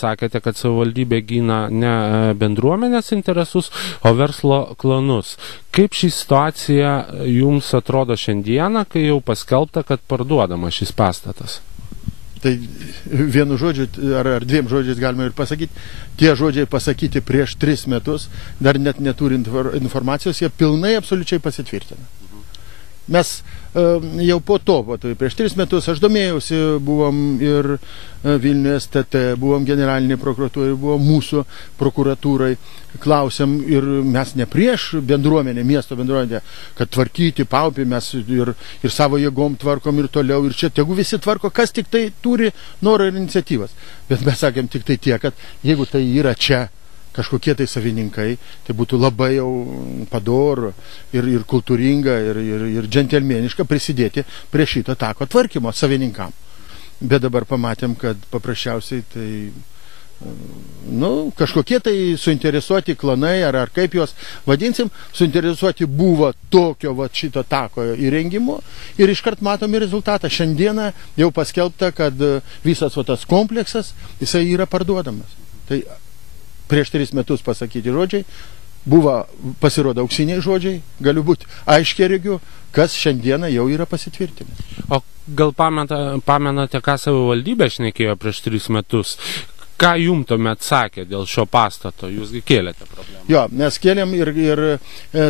sakėte, kad savivaldybė gina ne bendruomenės interesus, o verslo klanus. Kaip ši situacija jums atrodo šiandieną, kai jau paskelbta, kad parduodama šis pastatas? Tai vienu žodžiu ar dviem žodžiais galima ir pasakyti. Tie žodžiai pasakyti prieš 3 metus, dar net neturint informacijos, jie pilnai absoliučiai pasitvirtina. Mes jau po to, prieš 3 metus aš domėjausi, buvom ir Vilniuje STT, buvom generalinė prokuratūra, buvom mūsų prokuratūrai, klausėm ir mes ne prieš bendruomenę, miesto bendruomenę, kad tvarkyti paupį, mes ir savo jėgom tvarkom ir toliau, ir čia tegu visi tvarko, kas tik tai turi norą ir iniciatyvas. Bet mes sakėm tik tai tiek, kad jeigu tai yra čia kažkokie tai savininkai, tai būtų labai jau pador ir kultūringa ir džentelmeniška prisidėti prie šito tako tvarkymo savininkam. Bet dabar pamatėm, kad paprasčiausiai tai kažkokie tai suinteresuoti klanai, ar kaip juos vadinsim, suinteresuoti buvo tokio šito tako įrengimo ir iškart matome rezultatą. Šiandieną jau paskelbta, kad visas tas kompleksas, jisai yra parduodamas. Tai prieš 3 metus pasakyti žodžiai, buvo pasirodo auksiniai žodžiai, galiu būti aiškiaregiu, kas šiandieną jau yra pasitvirtinę. O gal pamenate, ką savivaldybė šnekėjo prieš 3 metus? Ką jums tuomet sakė dėl šio pastato? Jūsgi kėlėte problemą? Jo, mes kėlėm ir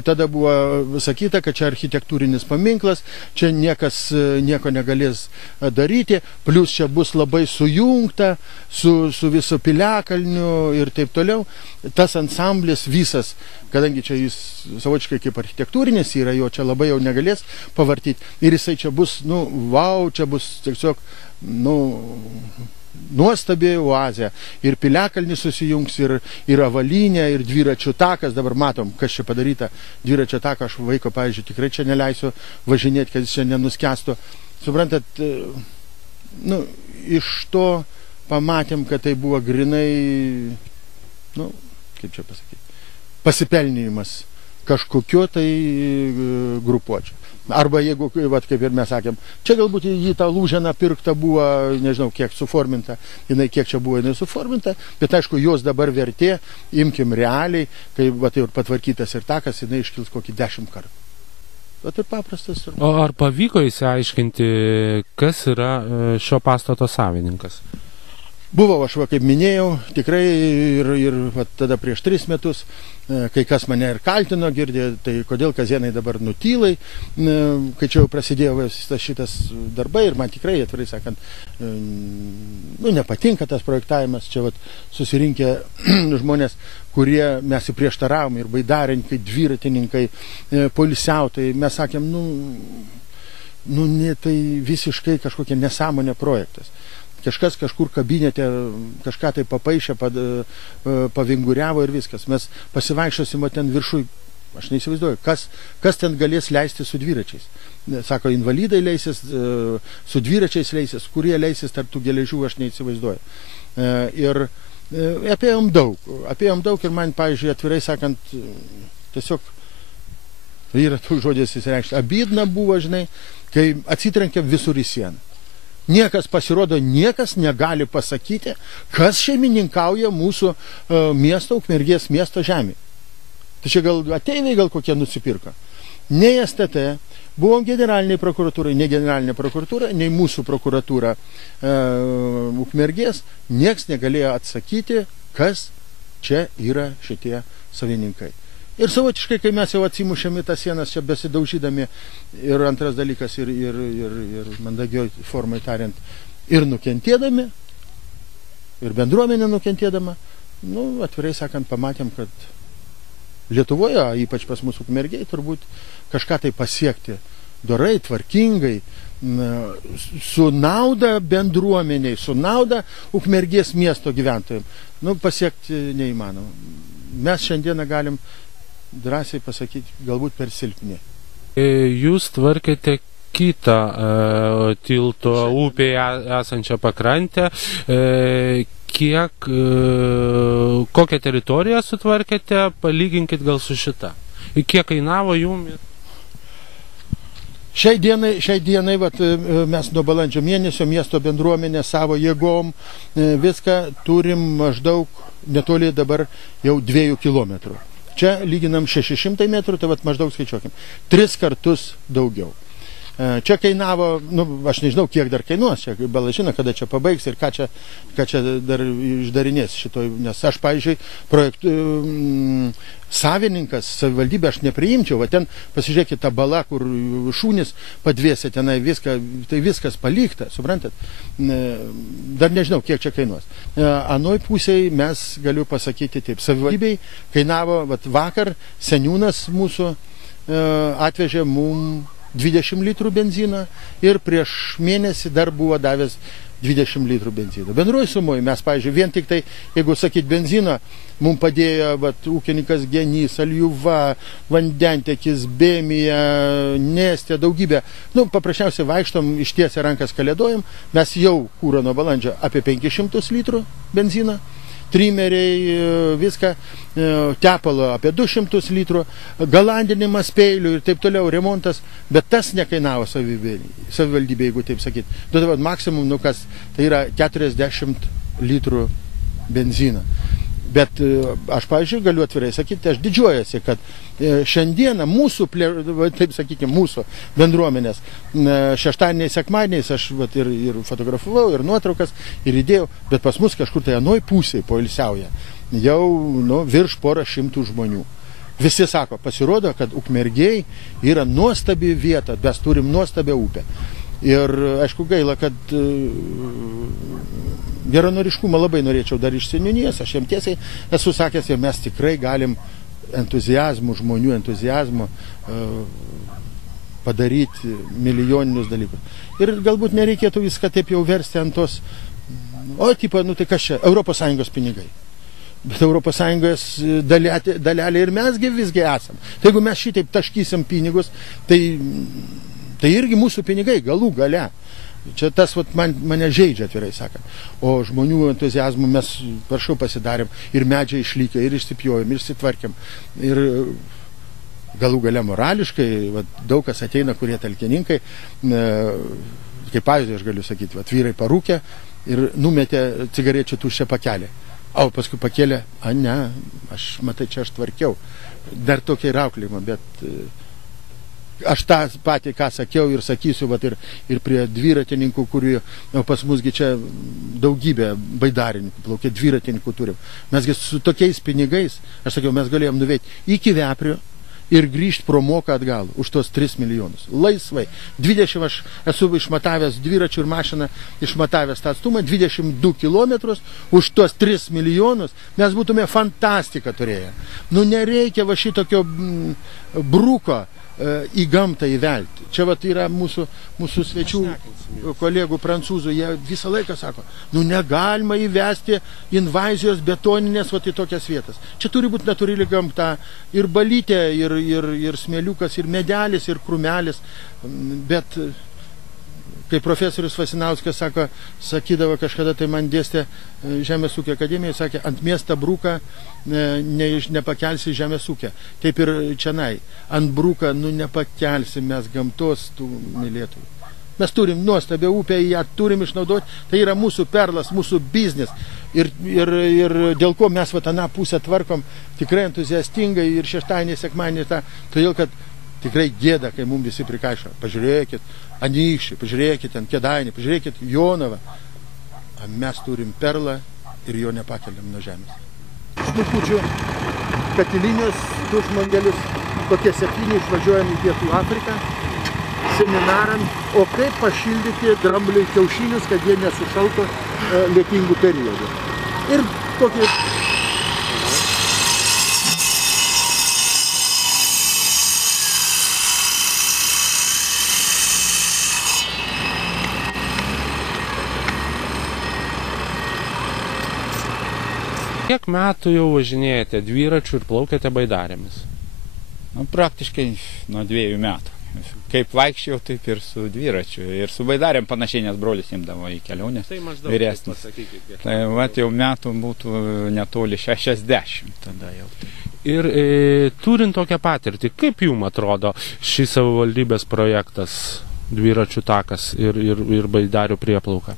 tada buvo sakyta, kad čia architektūrinis paminklas, čia niekas nieko negalės daryti, plus čia bus labai sujungta su viso piliakalniu ir taip toliau. Tas ansamblis visas, kadangi čia jis savotiškai kaip architektūrinis yra, jo čia labai jau negalės pavartyti. Ir jisai čia bus, čia bus tiesiog, nuostabi oazė. Ir piliakalnis susijungs, ir avalynė, ir dviračių takas. Dabar matom, kas čia padaryta. Dviračio taką aš vaiko, pavyzdžiui, tikrai čia neleisiu važinėti, kad jis čia nenuskęstų. Suprantat, iš to pamatėm, kad tai buvo grinai, kaip čia pasakyti, pasipelnimas kažkokio tai grupuočio. Arba jeigu, kaip ir mes sakėm, čia galbūt jį tą lūženą pirkta buvo, nežinau, kiek suforminta, kiek čia buvo jinai suforminta, bet aišku, jos dabar vertė, imkim realiai, kai ir patvarkytas ir takas, jinai iškils kokį 10 kartų. Bet ir paprastas. O ar pavyko įsiaiškinti, kas yra šio pastato savininkas? Buvo, aš kaip minėjau, tikrai ir tada prieš 3 metus, kai kas mane ir kaltino, girdė, tai kodėl Kazėnai dabar nutylai, kai čia jau prasidėjo šitas darbai ir man tikrai, atvirai sakant, nepatinka tas projektavimas, čia susirinkę žmonės, kurie mes įprieštaravom ir baidarininkai, dviratininkai, poilsiautojai, mes sakėm, tai visiškai kažkokia nesąmonė projektas. Kažkas kažkur kabinete kažką tai papaišė, pavinguriavo ir viskas. Mes pasivaikščiosim ten viršui, aš neįsivaizduoju, kas ten galės leisti su dviračiais. Sako, invalidai leisis, su dviračiais leisis, kurie leisis tarp tų geležių, aš neįsivaizduoju. Ir apėjom daug ir man, pavyzdžiui, atvirai sakant, tiesiog yra tų žodės įsireikšti. Abydna buvo, žinai, kai atsitrenkė visur į sieną. Niekas pasirodo, niekas negali pasakyti, kas šeimininkauja mūsų miesto, Ukmergės miesto žemė. Tai čia gal ateiviai gal kokie nusipirko. Nei STT, buvom generaliniai prokuratūrai, nei generalinė prokuratūra, nei mūsų prokuratūra Ukmergės, nieks negalėjo atsakyti, kas čia yra šitie savininkai. Ir savotiškai, kai mes jau atsimušėm į tas sienas čia besidaužydami, ir antras dalykas, ir mandagioj formai tariant, ir nukentėdami, ir bendruomenė nukentėdama, atvirai sakant, pamatėm, kad Lietuvoje, ypač pas mūsų Ukmergėj, turbūt kažką tai pasiekti dorai, tvarkingai, su nauda bendruomeniai, su nauda Ukmergės miesto gyventojams, pasiekti neįmanoma. Mes šiandieną galim drąsiai pasakyti, galbūt per silpni. Jūs tvarkėte kitą tilto upėje esančią pakrantę. Kokią teritoriją sutvarkėte, palyginkit gal su šita. Kiek kainavo jum? Šiai dienai vat, mes nuo balandžio mėnesio miesto bendruomenė savo jėgom viską turim maždaug netoli dabar jau 2 kilometrų. Čia lyginam 600 metrų, tai vat maždaug skaičiuokim, 3 kartus daugiau. Čia kainavo, aš nežinau, kiek dar kainuos, čia bala žino, kada čia pabaigs ir ką čia dar išdarinės šitoj, nes aš, pavyzdžiui, savininkas, savivaldybė aš nepriimčiau, va ten pasižiūrėkit tą balą, kur šūnis padvėsė tenai viską, tai viskas palikta, suprantat, dar nežinau, kiek čia kainuos. Anoj pusėje mes, galiu pasakyti taip, savivaldybei kainavo, vat vakar seniūnas mūsų atvežė mum 20 litrų benziną ir prieš mėnesį dar buvo davęs 20 litrų benziną. Bendroji sumoje mes, pavyzdžiui, vien tik tai, jeigu sakyt benziną, mums padėjo ūkininkas Genys, Aljuva, Vandentekis, Bėmija, Nestė, daugybė. Paprasčiausiai vaikštom, ištiesę rankas kalėdojam, mes jau kūro nuo balandžio apie 500 litrų benziną, trimeriai, viską, tepalo apie 200 litrų, galandinimas peilių ir taip toliau, remontas, bet tas nekainavo savivaldybė, jeigu taip sakyt. Dabar maksimum, tai yra 40 litrų benziną. Bet aš, pavyzdžiui, galiu atvirai sakyti, aš didžiuojasi, kad šiandieną mūsų, taip sakykime, mūsų bendruomenės, šeštadieniais, sekmadieniais aš ir fotografavau, ir nuotraukas, ir įdėjau, bet pas mus kažkur tai anoj pusėje poilsiauja jau virš 100 žmonių. Visi sako, pasirodo, kad Ukmergėj yra nuostabi vieta, mes turim nuostabią upę. Ir aišku gaila, kad geranoriškumą labai norėčiau dar iš seniūnijos, aš jam tiesiai esu sakęs, ir mes tikrai galim entuziazmų, žmonių entuziazmų padaryti milijoninius dalykus. Ir galbūt nereikėtų viską taip jau versti ant tos, tai kas čia, ES pinigai. Bet ES dalelė ir mesgi visgi esam. Tai jeigu mes šitaip taškysim pinigus, tai irgi mūsų pinigai galų gale. Čia tas mane žaidžia, atvirai sakant. O žmonių entuziazmų mes, prašau, pasidarėm, ir medžiai išlykę, ir išsipjojom, ir išsitvarkėm. Ir galų gale morališkai, daug kas ateina, kurie talkininkai, kaip pavyzdį aš galiu sakyti, vyrai parūkė ir numetė cigarečių tuščią pakelį. O paskui pakėlė, ne, matai, čia aš tvarkiau. Dar tokia ir auklėjimą, bet aš tą patį, ką sakiau ir sakysiu, ir prie dviratininkų, kurie pas musgi čia daugybė baidarininkų, plaukia dviratininkų turim. Mesgi su tokiais pinigais, aš sakiau, mes galėjom nuveikti iki Veprio ir grįžti pro Moką atgal už tos 3 milijonus. Laisvai. 20 aš esu išmatavęs dviračių ir mašiną, išmatavęs tą atstumą, 22 kilometrus, už tos 3 milijonus mes būtume fantastiką turėję. Nereikia šitokio bruko į gamtą įvelti. Čia yra mūsų svečių kolegų prancūzų, jie visą laiką sako, negalima įvesti invazijos betoninės į tokias vietas. Čia turi būti natūrali gamta, ir balytė, ir smėliukas, ir medelis, ir krūmelis, bet kaip profesorius Vasinauskas sakydavo kažkada, tai man dėstė Žemės ūkio akademijoje, sakė, ant miestą bruką nepakelsi žemės ūkio. Taip ir čianai, ant bruką nepakelsi mes gamtos tų mylėtojų. Mes turim nuostabią upę, ją turim išnaudoti, tai yra mūsų perlas, mūsų biznis. Ir dėl ko mes aną pusę tvarkom tikrai entuziastingai ir šeštadienį, sekmadienį, todėl kad tikrai gėda, kai mums visi prikaišo. Pažiūrėkit Anykščiai, pažiūrėkit ant Kėdainių, pažiūrėkit Jonavą. Mes turim perlą ir jo nepakeliam nuo žemės. Štukučių katilinės, du žmogelius, kokie 7 išvažiuojam į Pietų Afriką seminaram, o kaip pašildyti drambliui kiaušinius, kad jie nesušaltų lietingų periodų. Ir tokį Kiek metų jau važinėjate dviračių ir plaukiate baidarėmis? Praktiškai nuo 2 metų. kaip vaikščiau, taip ir su dviračiu. Ir su baidarėm panašiai, nes brolis imdavo į kelionę. Tai maždaug vyresnis. Tai vat jau metų būtų netoli 60 tada jau. Ir turint tokią patirtį, kaip jums atrodo šis savivaldybės projektas, dviračių takas ir baidarių prieplauka?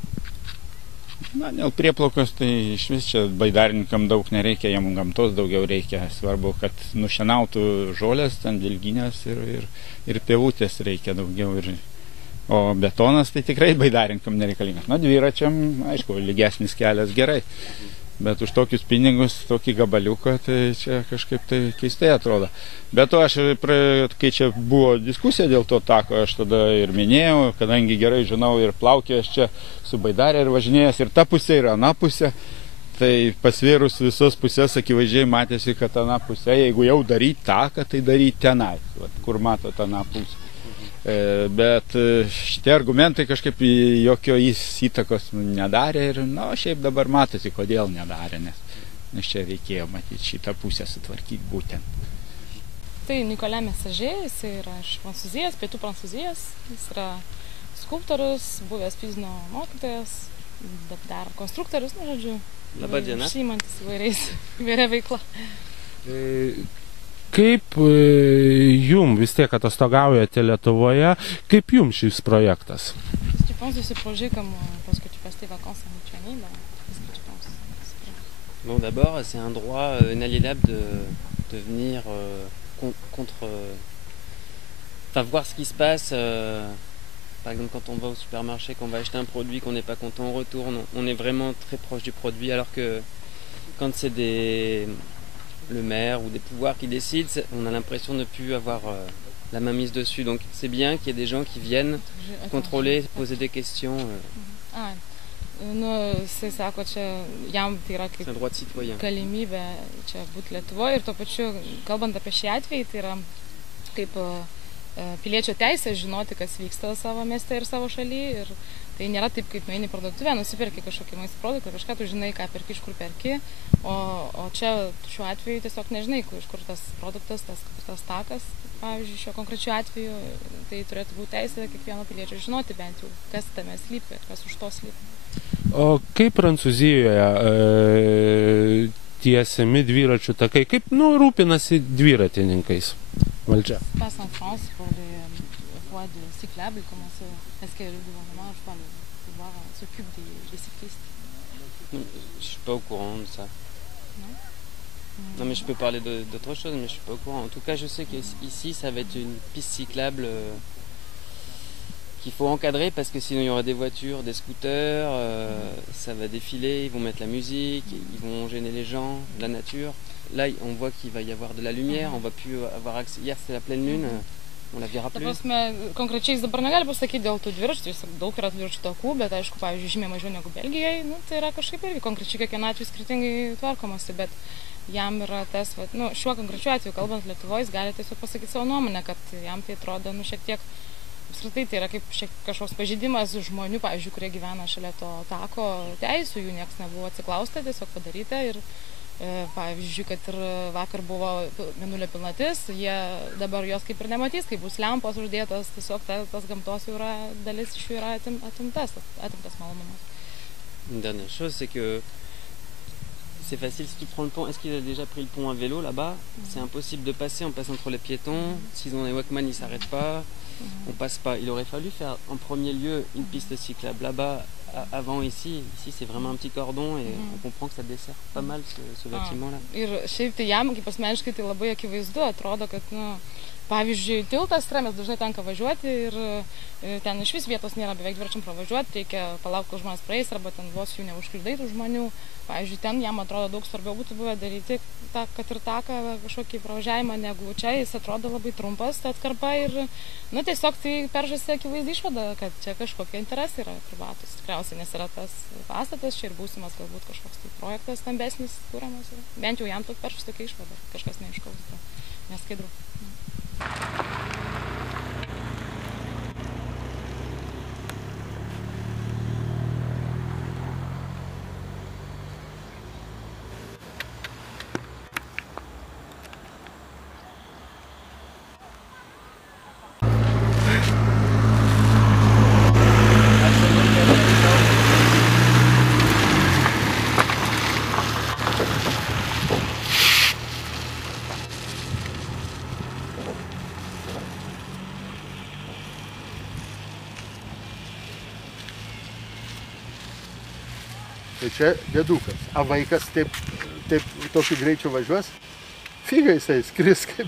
Na, dėl prieplaukos tai iš vis čia baidarininkam daug nereikia, jam gamtos daugiau reikia. Svarbu, kad nušienautų žolės, ten dilginės ir pievutės reikia daugiau. O betonas tai tikrai baidarininkam nereikalingas. Na, dviračiam, aišku, lygesnis kelias gerai. Bet už tokius pinigus, tokį gabaliuką, tai čia kažkaip tai keistai atrodo. Bet to aš, kai čia buvo diskusija dėl to tako, aš tada ir minėjau, kadangi gerai žinau ir plaukėjęs čia su baidarė ir važinėjęs ir ta pusė, ir ana pusė, tai pasvėrus visas pusės akivaizdžiai matėsi, kad ana pusė, jeigu jau daryti taką, tai daryti tenai, kur mato ana pusė. Bet šitie argumentai kažkaip jokio įtakos nedarė ir, na, šiaip dabar matosi, kodėl nedarė, nes čia reikėjo matyti šitą pusę sutvarkyti būtent. Tai Nicolas Messager, jis yra iš Prancūzijos, pietų Prancūzijos, jis yra skulptorius, buvęs fizinio mokytojas, dar konstruktorius, nu, žodžiu, užsiimantis įvairia veikla. Kaip jum vis tiek atostogaujate Lietuvoje, kaip jum šis projektas? Si tu penses de ce projet comme parce que tu passes tes vacances en Lituanie, qu'est-ce que tu penses? Bon, d'abord, c'est un droit inaliénable de venir voir ce qui se passe. Par exemple, quand on va au supermarché, qu'on va acheter un produit qu'on n'est pas content, on retourne. On est vraiment très proche du produit, alors que quand c'est le maire ou des pouvoirs qui décident, on a l'impression de ne plus avoir la main mise dessus. Donc c'est bien qu'il y ait des gens qui viennent contrôler, poser des questions. Sako, čia jam tai yra kaip galimybė čia būti Lietuvoje ir tuo pačiu, kalbant apie šį atvejį, tai yra kaip piliečio teisė žinoti, kas vyksta savo mieste ir savo šalyje. Ir tai nėra taip, kaip nueini į parduotuvę, nusipirki kažkokį maisto produktą, kažką tu žinai, ką perki, iš kur perki, o čia šiuo atveju tiesiog nežinai, iš kur tas produktas, tas takas, pavyzdžiui, šiuo konkrečiu atveju, tai turėtų būti teisė kiekvieno piliečio žinoti bent jau, kas tame slypi, kas už to slypi. O kaip Prancūzijoje tiesiami dviračių takai, kaip rūpinasi dviratininkais valdžia? Pas en France pour les voies cyclables, est-ce que le gouvernement, je sais pas, le pouvoir s'occupe des cyclistes? Je suis pas au courant de ça. Non, mais je peux parler d'autre chose, mais je suis pas au courant. En tout cas, je sais qu'ici, ça va être une piste cyclable qu'il faut encadrer parce que sinon il y aura des voitures, des scooters, ça va défiler, ils vont mettre la musique, ils vont gêner les gens, la nature. Là, on voit qu'il va y avoir de la lumière, on va plus avoir accès. Hier, c'est la pleine lune, on la verra plus. Konkrečiai dabar negali pasakyti dėl tų dviračių, tai daug yra dviračių takų, bet aišku, pavyzdžiui, žymiai mažiau negu Belgijoje, tai yra kažkaip irgi konkrečiai kiekvieną atveju skirtingai tvarkomasi, bet jam yra tas, šiuo konkrečiu atveju, kalbant Lietuvoje, jis gali tiesiog pasakyti savo nuomonę, kad jam tai atrodo, šiek tiek, apskritai tai yra kaip kažkoks pažeidimas žmonių, pavyzdžiui, kurie gyvena šalia to tako teisų, jų niekas nebuvo atsiklausta, tiesiog padaryta ir pavyzdžiui, kad ir vakar buvo mėnulio pilnatis, jie dabar jos kaip ir nematys, kai bus lempos uždėtos, tiesiog tas gamtos jau yra, dalis iš jų yra atimtas malonumas. Une dernière chose, c'est que c'est facile si tu prends le pont. Est-ce qu'il a déjà pris le pont à vélo là-bas? C'est impossible de passer, on passe entre les piétons. S'ils ont les Walkman, ils ne s'arrêtent pas. On passe pas. Il aurait fallu faire en premier lieu une piste cyclable là-bas, avant ici. Ici, c'est vraiment un petit cordon et on comprend que ça dessert pas mal ce bâtiment-là. Ir šiaip tai jam, kaip asmeniškai, tai labai akivaizdu, atrodo, kad, pavyzdžiui, tiltas, mes dažnai tenka važiuoti ir ten iš vis vietos nėra beveik dviračiam pravažiuoti, reikia palaukti, kol žmonės praeis, arba ten vos jų neužkliudai tų žmonių. Pavyzdžiui, ten jam atrodo daug svarbiau būtų buvę daryti, kad ir taką kažkokį pravažiavimą, negu čia jis atrodo labai trumpas, ta atkarpa ir, tiesiog tai peržasi akivaizdį išvada, kad čia kažkokie interesai yra privatus. Tikriausiai, nes yra tas pastatas, čia ir būsimas galbūt kažkoks tai projektas stambesnis kūriamas. Bent jau jam peržasi tokia išvada, kažkas neaiškaus, neskaidru. Tai čia dėdukas. A vaikas taip tokiu greičiu važiuos? Figa jisai skris kaip